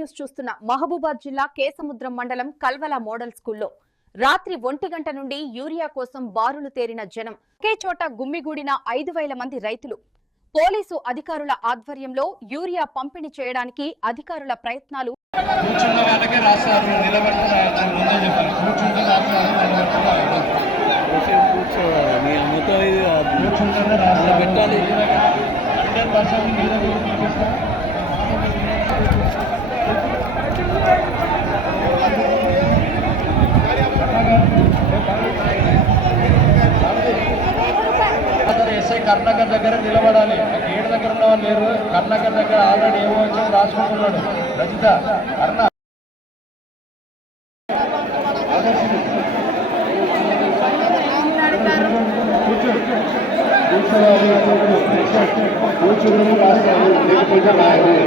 News చూస్తున్న మహబూబాద్ జిల్లా కేసముద్రం మండలం కల్వల మోడల్ స్కూల్లో రాత్రి 1 గంట నుండి యూరియా కోసం బారులు తేరిన జనం. ఒకే చోట గుమ్మిగూడిన 5,000 మంది రైతులు. పోలీసు అధికారుల ఆధ్వర్యంలో యూరియా పంపిణీ చేయడానికి అధికారుల ప్రయత్నాలు. కర్ణాకర్ దగ్గర నిలబడాలి. గేట్ దగ్గర ఉన్న వాళ్ళు లేరు. కర్ణాకర్ దగ్గర ఆల్రెడీ ఏమో వచ్చి రాసుకుంటున్నాడు. రజిత కర్ణ కూర్చోవాలి.